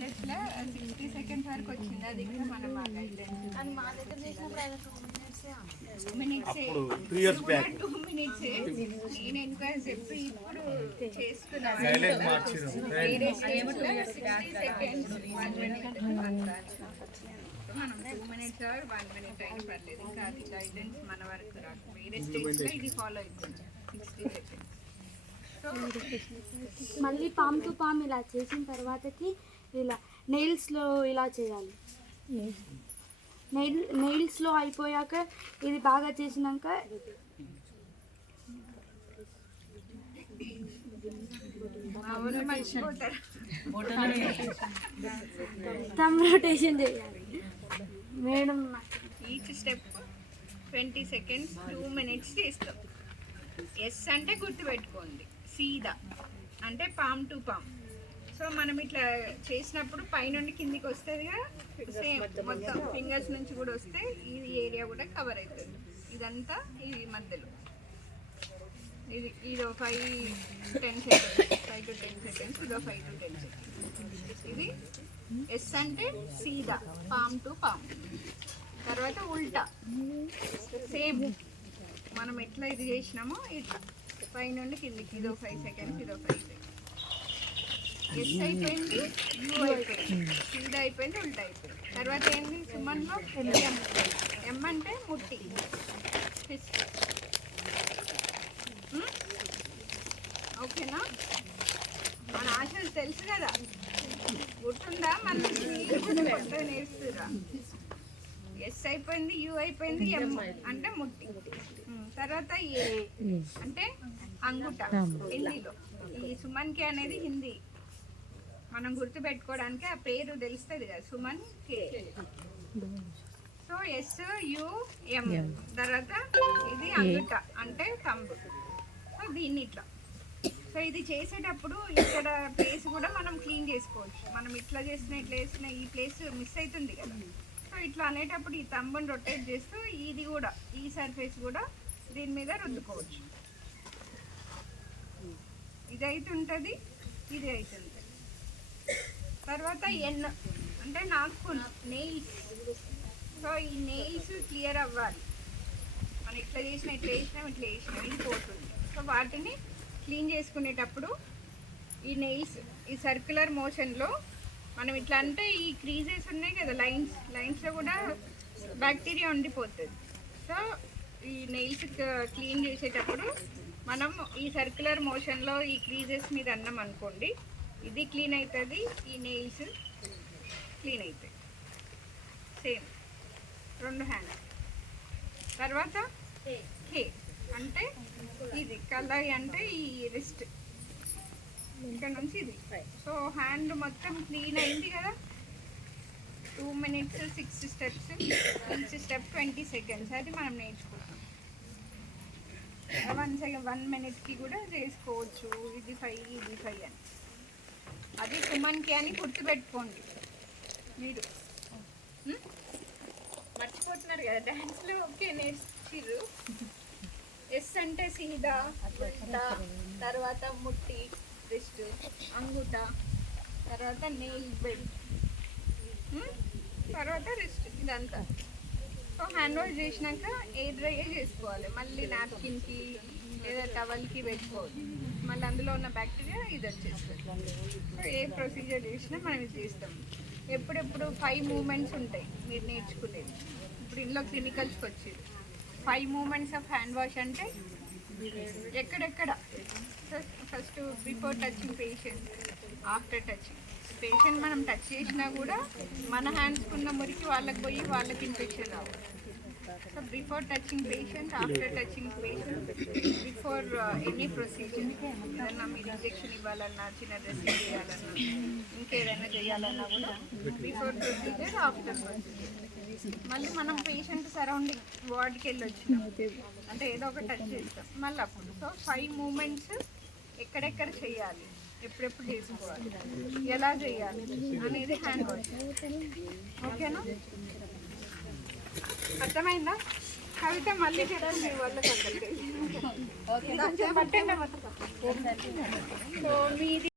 60 seconds వరకు వచ్చింది. అది కూడా మనం మా గైడ్లైన్స్ అని మా దగ్గర చేసినప్పుడు 2 మినిట్స్ 2 years బ్యాక్ 2 మినిట్స్ నేను ఇంకా చెప్పి ఇప్పుడు చేస్తున్నాను. గైడ్లైన్ మార్చిరు 60 సెకండ్స్ 1 మినిట్ మనం 2 మినిట్స్ 1 మినిట్ అయినా పర్లేదు. ఇంకా అది గైడ్లైన్స్ మన వరకు రాదు. వేరే స్టేట్స్లో ఇది ఫాలో అవుతుంది 60 సెకండ్స్. మళ్ళీ పామ్ టు పామ్ ఇలా చేసిన తర్వాతకి ఇలా నెయిల్స్లో ఇలా చేయాలి. నెయిల్స్లో అయిపోయాక ఇది బాగా చేసినాక థంబ్ రొటేషన్ చేయాలి madam. Each step 20 seconds 2 minutes చేస్తాం. ఎస్ అంటే గుర్తుపెట్టుకోండి, సీదా అంటే పామ్ టు పామ్. సో మనం ఇట్లా చేసినప్పుడు పైనుండి కిందికి వస్తుందిగా, సేమ్ మొత్తం ఫింగర్స్ నుంచి కూడా వస్తే ఇది ఏరియా కూడా కవర్ అవుతుంది. ఇదంతా ఇది మధ్యలో ఇదో 5-10 సెకండ్స్ 5 to 10 సెకండ్స్, ఇదో 5 to 10 సెకండ్స్. ఇది ఎస్ అంటే సీదా పామ్ టు పామ్. తర్వాత ఉల్టా సేమ్ మనం ఎట్లా ఇది చేసినామో ఇట్లా పైనుండి కిందికి, ఇదో 5 సెకండ్స్, ఇదో 5 సెకండ్స్. ఎస్ అయిపోయింది, యూ అయిపోయింది, సీదా అయిపోయింది, ఉల్టా అయిపోయింది. తర్వాత ఏంది సుమన్లో ఎం. ఎం అంటే ముట్టి ఫిస్ట్. ఓకేనా? మన ఆశలు తెలుసు కదా, గుర్తుందా? మన కొత్తగా నేర్చుకురా. ఎస్ అయిపోయింది, యూ అయిపోయింది, ఎం అంటే ముట్టి. తర్వాత ఏ అంటే అంగుట హిందీలో. ఈ సుమన్ కే అనేది హిందీ, మనం గుర్తు పెట్టుకోవడానికి ఆ పేరు తెలుస్తుంది కదా, సుమన్ కే. సో ఎస్ యు ఎం. తర్వాత ఇది అంగుట అంటే థంబ్. సో దీన్ని ఇట్లా. సో ఇది చేసేటప్పుడు ఇక్కడ ప్లేస్ కూడా మనం క్లీన్ చేసుకోవచ్చు. మనం ఇట్లా చేసిన ఈ ప్లేస్ మిస్ అవుతుంది కదా. సో ఇట్లా అనేటప్పుడు ఈ థంబ్ని రొటేట్ చేస్తూ ఇది కూడా, ఈ సర్ఫేస్ కూడా దీని మీద రుద్దుకోవచ్చు. ఇది అవుతుంటుంది, ఇది అవుతుంది. తర్వాత ఎన్ అంటే నాకు నెయిల్స్. సో ఈ నెయిల్స్ క్లియర్ అవ్వాలి. మనం ఇట్లా చేసినాం ఇది పోతుంది. సో వాటిని క్లీన్ చేసుకునేటప్పుడు ఈ నెయిల్స్ ఈ సర్క్యులర్ మోషన్లో మనం ఇట్లా అంటే ఈ క్రీజెస్ ఉన్నాయి కదా, లైన్స్లో కూడా బ్యాక్టీరియా ఉండిపోతుంది. సో ఈ నెయిల్స్ క్లీన్ చేసేటప్పుడు మనం ఈ సర్క్యులర్ మోషన్లో ఈ క్రీజెస్ మీద అన్నాం అనుకోండి, ఇది క్లీన్ అవుతుంది, ఈ నెయిల్స్ క్లీన్ అవుతాయి. Same 2 hands. తర్వాత కే అంటే ఇది కలాయి అంటే ఈ రిస్ట్ ఇక్కడ నుంచి ఇది. సో హ్యాండ్ మొత్తం క్లీన్ అయింది కదా. 2 minutes 6 steps, each step 20 seconds. అది మనం నేర్చుకుంటాం. 1 మినిట్కి కూడా చేసుకోవచ్చు. ఇది 5 ఇది 5 అని. అది సుమన్కి అని గుర్తుపెట్టుకోండి. మీరు మర్చిపోతున్నారు కదా డ్యాన్స్లో. ఓకే నేర్చిర్రు. ఎస్ అంటే సీదా, ఉల్టా, తర్వాత ముట్టి రిస్ట్, అంగుట, తర్వాత నెయిల్ బెల్ట్, తర్వాత రిస్ట్, ఇదంతా. సో హ్యాండ్ వాష్ చేసినాక ఎయిర్ డ్రై చేసుకోవాలి. మళ్ళీ నాప్కిన్కి లేదా టవల్కి పెట్టుకోవాలి. మళ్ళీ అందులో ఉన్న బ్యాక్టీరియా ఇది వచ్చేస్తుంది. సో ఏ ప్రొసీజర్ చేసినా మనం ఇది చేస్తాం. ఎప్పుడెప్పుడు 5 మూమెంట్స్ ఉంటాయి మీరు నేర్చుకునేది. ఇప్పుడు ఇందులో క్లినికల్స్కి వచ్చేది 5 మూమెంట్స్ ఆఫ్ హ్యాండ్ వాష్ అంటే ఎక్కడెక్కడ first before touching patient, after touching patient. మనం టచ్ చేసినా కూడా మన హ్యాండ్స్కున్న మురికి వాళ్ళకి పోయి వాళ్ళకి ఇన్ఫెక్షన్ రావాలి. So before touching patient, after touching patient, before any procedure. ఏదన్నా మీరు ఇంజెక్షన్ ఇవ్వాలన్నా, చిన్న డ్రెస్సింగ్ చేయాలన్నా, ఇంకేదైనా చేయాలన్నా కూడా బిఫోర్ ప్రొసీజర్, ఆఫ్టర్ ప్రొసీజర్. మళ్ళీ మనం పేషెంట్ సరౌండింగ్ వార్డ్కి వెళ్ళి వచ్చినాం అంటే ఏదో ఒక టచ్ చేస్తాం మళ్ళీ అప్పుడు. సో 5 మూమెంట్స్ ఎక్కడెక్కడ చేయాలి, ఎప్పుడెప్పుడు చేసుకోవాలి, ఎలా చేయాలి అనేది హ్యాండ్ వాష్. ఓకేనా? అర్థమైందా? కవిత మళ్ళీ చెప్పండి మీ వల్ల పట్టండి. సో మీది